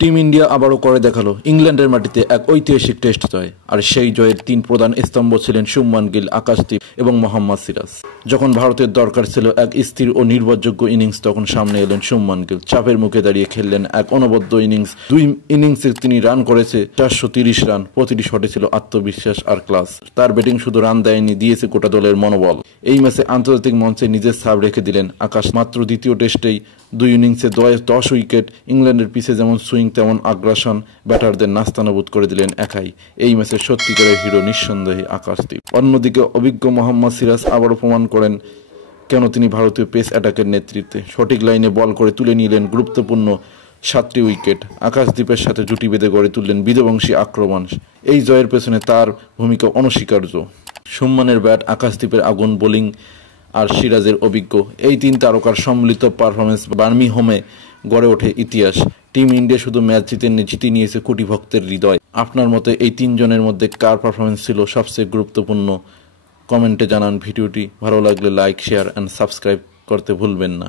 Team India আবারও করে দেখালো ইংল্যান্ডের মাটিতে এক ঐতিহাসিক টেস্ট জয়। আর সেই জয়ের তিন প্রধান স্তম্ভ ছিলেন শুভমান গিল, আকাশদীপ এবং মোহাম্মদ সিরাজ। যখন ভারতের দরকার ছিল এক স্থির ও নির্ভরযোগ্য ইনিংস, তখন সামনে এলেন শুভমান গিল। চাপের মুখে দাঁড়িয়ে খেললেন এক অনবদ্য ইনিংস। দুই ইনিংসে তিনি রান করেছে 430 রান। প্রতিটি শটে ছিল আত্মবিশ্বাস আর ক্লাস। তার ব্যাটিং শুধু রান দেয়নি, দিয়েছে গোটা দলের মনোবল। এই ম্যাচে আন্তর্জাতিক মঞ্চে নিজের ছাপ রেখে দিলেন আকাশ। মাত্র দ্বিতীয় টেস্টেই দুই ইনিংসে 10 উইকেট। ইংল্যান্ডের পিছে যেমন সুইং তেমন আগ্রাসন, ব্যাটারদের নাস্তানাবুদ করে দিলেন একাই। এই ম্যাচের সত্যিকারের হিরো নিঃসন্দেহে আকাশদীপ। অন্যদিকে অভিজ্ঞ মোহাম্মদ সিরাজ আবারও প্রমাণ করেন কেন তিনি ভারতীয় পেস অ্যাটাকের নেতৃত্বে। সঠিক লাইনে বল করে তুলে নিলেন গুরুত্বপূর্ণ 7টি উইকেট। আকাশদীপের সাথে জুটি বেঁধে গড়ে তুললেন বিধ্বংসী আক্রমণ। এই জয়ের পেছনে তার ভূমিকা অনস্বীকার্য। শুভমানের ব্যাট, আকাশদীপের আগুন বোলিং আর সিরাজের অভিজ্ঞ, এই তিন তারকার সম্মিলিত পারফরমেন্স বার্মিংহামে গড়ে ওঠে ইতিহাস। টিম ইন্ডিয়া শুধু ম্যাচ জিতেননি, জিতে নিয়েছে কোটি ভক্তের হৃদয়। আপনার মতে এই তিনজনের মধ্যে কার পারফরমেন্স ছিল সবচেয়ে গুরুত্বপূর্ণ? কমেন্টে জানান। ভিডিওটি ভালো লাগলে লাইক, শেয়ার অ্যান্ড সাবস্ক্রাইব করতে ভুলবেন না।